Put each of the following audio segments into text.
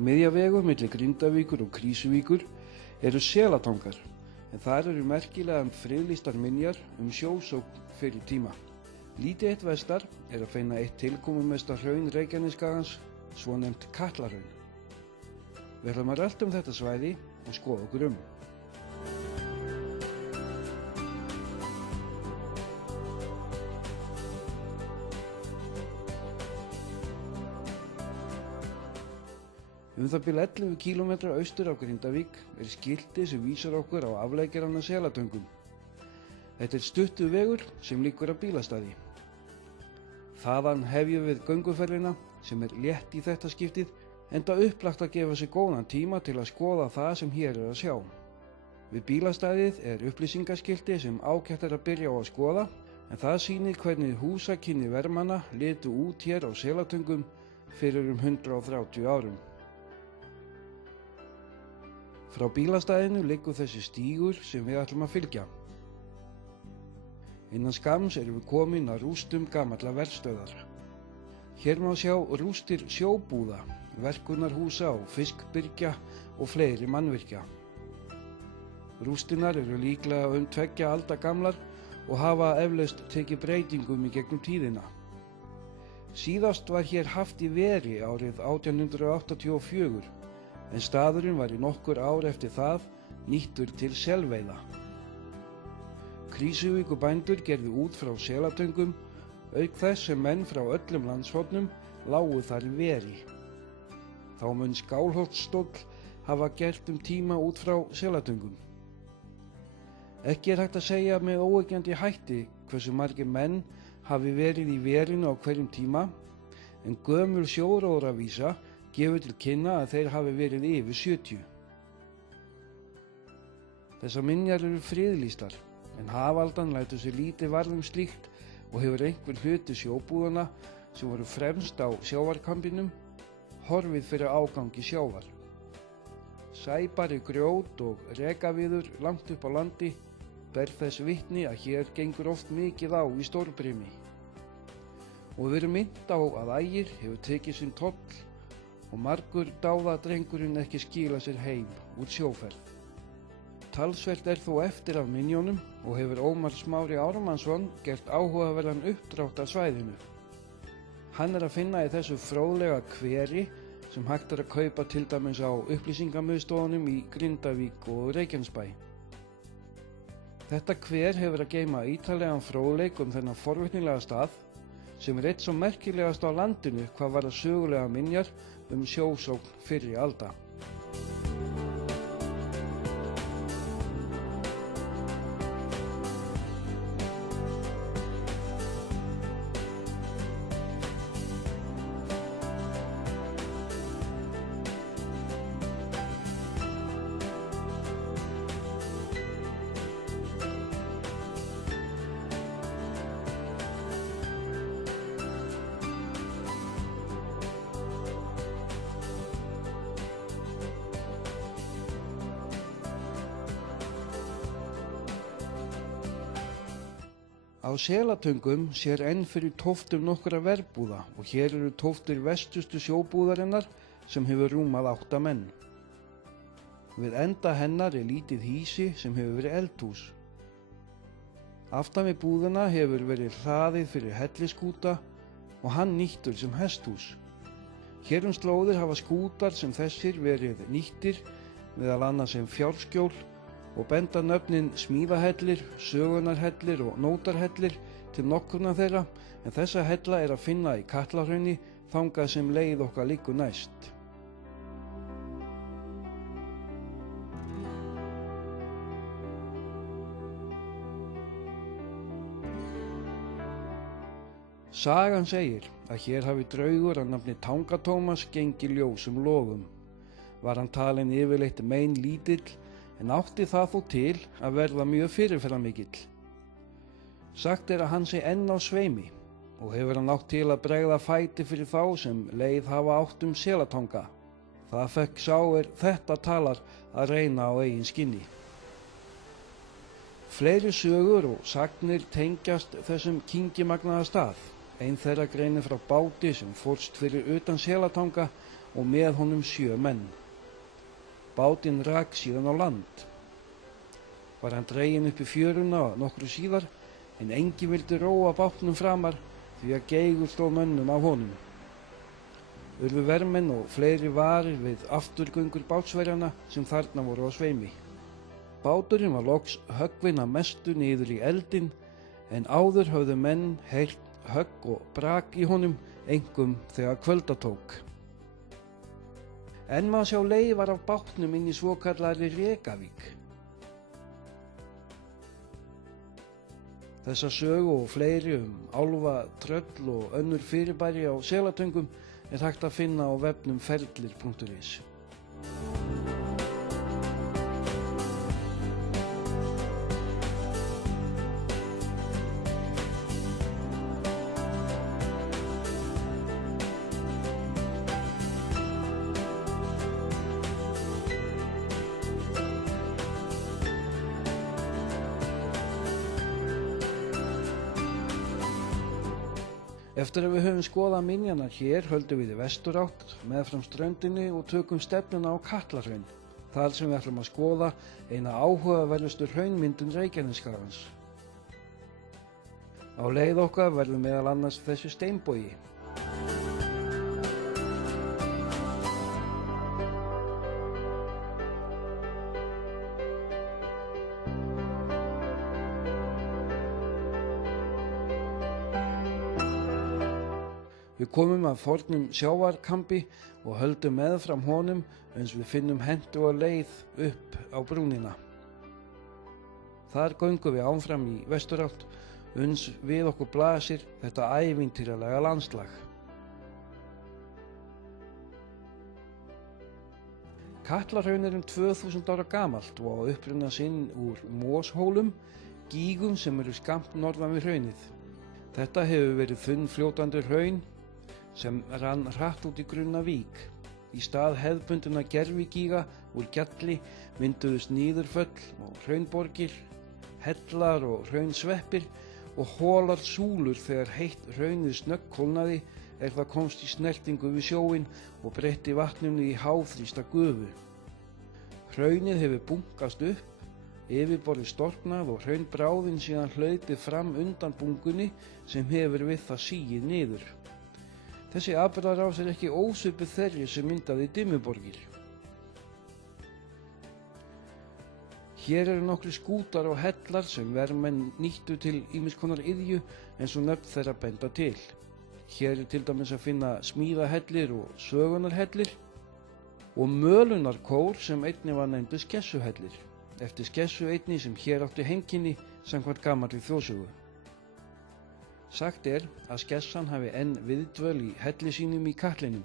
Miðjavegur milli Grindavíkur og Krýsuvíkur eru Selatangar, en þar eru merkilega friðlýstar minjar sjósókn fyrir tíma. Lítið eitt vestar er að finna eitt tilkomumesta hraun Reykjanesskagans, svonefnt Katlahraun. Við ætlum að rölta þetta svæði og skoða okkur um. Það bil 11 km austur af Grindavík er skilti sem vísar okkur á afleggjarann að Selatöngum. Þetta er stuttur vegur sem liggur að bílastæði. Þaðan hefjum við gönguferðina sem er létt í þetta skiptið, enda upplagt að gefa sig góðan tíma til að skoða það sem hér er að sjá. Við bílastæðið er upplýsingaskilti sem ágætt er að byrja á að skoða, en það sýnir hvernig húsakynni vermanna litu út hér á Selatöngum fyrir 130 árum. Frá bílastæðinu liggur þessi stígur sem við ætlum að fylgja. Innan skamms erum við komin að rústum gamalla verstöðar. Hér má sjá rústir sjóbúða, verkunarhúsa og fiskbyrgja og fleiri mannvirkja. Rústirnar eru líklega 2 alda gamlar og hafa eflaust tekið breytingum í gegnum tíðina. Síðast var hér haft í veri árið 1884, en staðurinn var í nokkur ár eftir það nýttur til selveiða. Krýsuvíkurbændur gerðu út frá Selatöngum, auk þess sem menn frá öllum landshornum lágu þar í veri. Þá mun Skálholtsstóll hafa gert tíma út frá Selatöngum. Ekki er hægt að segja með óyggjandi hætti hversu margir menn hafi verið í verinu á hverjum tíma, en gömul sjóróðravísa gefur til kynna að þeir hafi verið yfir 70. Þessar minjar eru friðlýstar, en hafaldan lætur sér lítið varð slíkt og hefur einhver hluti sjóbúðana sem voru fremst á sjávarkambinum horfið fyrir ágangi sjávar. Sæbari grjót og rekaviður langt upp á landi ber þess vitni að hér gengur oft mikið á í stórbrimi. Og við erum minnt á að Ægir hefur tekið sinn toll og margur dáðadrengurinn ekki skila sér heim úr sjóferð. Talsvert er þó eftir af minjónum og hefur Ómar Smári Ármannsson gert áhugaverðan uppdrátt af svæðinu. Hann er að finna í þessu fróðlega hveri sem hægt er að kaupa til dæmis á upplýsingamiðstofunum í Grindavík og Reykjanesbæ. Þetta hver hefur að geyma ítarlegan fróðleik þennan forvitnilega stað, sem er eitt svo merkilegast á landinu hvað varðar sögulega minjar sjósókn fyrri alda. Á Selatöngum sér enn fyrir tóftum nokkra verbúða og hér eru tóftir vestustu sjóbúðarinnar sem hefur rúmað 8 menn. Við enda hennar er lítið hýsi sem hefur verið eldhús. Aftan við búðina hefur verið hlaðið fyrir helliskúta og hann nýttur sem hesthús. Hér slóðir hafa skútar sem þessir verið nýttir meðal annars sem fjárskjól og benda nöfnin Smíðahellir, Sögunarhellir og Nótarhellir til nokkurna þeirra, en þessa hella er að finna í Katlahrauni þangað sem leið okkar liggur næst. Sagan segir að hér hafi draugur að nafni Tangatómas gengið ljósum logum. Var hann talinn yfirleitt meinlítill, en átti það þó til að verða mjög fyrirferðarmikill. Sagt er að hann sé enn á sveimi og hefur hann átt til að bregða fæti fyrir þá sem leið hafa átt Selatanga. Það fekk sá þetta talar að reyna á eigin skinni. Fleiri sögur og sagnir tengjast þessum kyngimagnaða stað. Ein þeirra greinir frá báti sem fórst fyrir utan Selatanga og með honum 7 menn. Bátinn rak síðan á land. Var hann dreginn upp í fjöruna nokkru síðar, en enginn vildi róa bátnum framar því að geigur stóð mönnum af honum. Urðu vermenn og fleiri varir við afturgöngur bátsverjanna sem þarna voru á sveimi. Báturinn var loks höggvinn að mestu niður í eldinn, en áður höfðu menn heyrt högg og brak í honum, einkum þegar kvölda tók. En má sjá leifar af bátnum inn í svokallari Rekavík. Þessa sögu og fleiri álfa, tröll og önnur fyrirbæri á Selatöngum er hægt að finna á vefnum ferlir.is. Eftir að við höfum skoðað minjarnar hér höldum við í vesturátt meðfram ströndinni og tökum stefnuna á Katlahraun, þar sem við ætlum að skoða eina áhugaverðustu hraunmyndun Reykjanesskagans. Á leið okkar verður meðal annars þessi steinbogi. Við komum að fornum sjávarkambi og höldum meðfram honum eins við finnum hentuga leið upp á brúnina. Þar göngum við áfram í vesturátt, uns við okkur blasir þetta ævintýralega landslag. Katlahraun er 2000 ára gamalt og á uppruna sinn úr moshólum, gígum sem eru skammt norðan við hraunið. Þetta hefur verið þunnfljótandi hraun sem rann hratt út í grunna vík. Í stað hefðbundinna gervigíga úr gjalli mynduðust níðurföll og hraunborgir, hellar og hraunsveppir og holar súlur þegar heitt hraunið snöggkólnaði það komst í snertingu við sjóinn og breytti vatninu í háþrýsta gufu. Hraunið hefur bunkast upp, yfirborðið storknað og hraunbráðin síðan hlaupið fram undan bungunni sem hefur við það sigið niður. Þessi atburðarás er ekki ósvipuð þeirri sem myndaði Dimmuborgir. Hér eru nokkrir skútar og hellar sem vermenn nýttu til ýmiss konar iðju eins og nöfn þeirra benda til. Hér er til dæmis að finna smíðahellir og sögunarhellir og mölunarkór sem einnig var nefndur skessuhellir, eftir skessu einni sem hér átti heimkynni samkvæmt gamalli þjóðsögu. Sagt er að skessan hafi enn viðdvöl í helli sínum í Katlinum.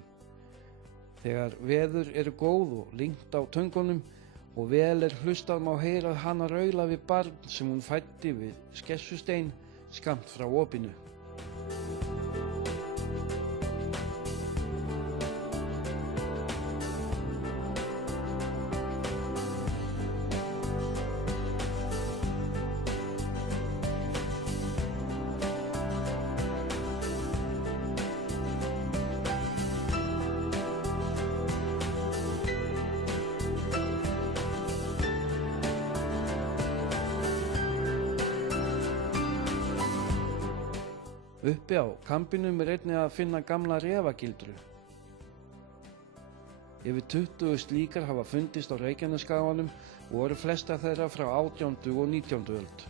Þegar veður eru góð og lyngt á töngunum og vel er hlustað má heyra hana raula við barn sem hún fæddi við skessustein skammt frá opinu. Uppi á kambinum er einnig að finna gamla refagildru. Yfir 20 slíkar hafa fundist á Reykjanesskaganum og eru flestar þeirra frá 18. og 19. öld.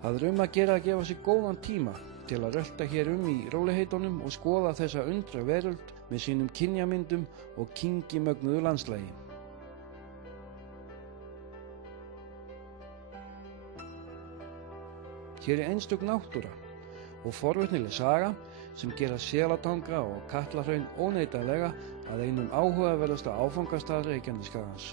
Það er að gera að gefa sig góðan tíma til að rölta hér í rólegheitunum og skoða þessa undra veröld með sínum kynjamyndum og kyngimögnuðu landslagi. Hér er einstök náttúra og forvitnileg saga sem gera Selatanga og Katlahraun óneitanlega að einum áhugaverðasta áfangastað Reykjanesskagans.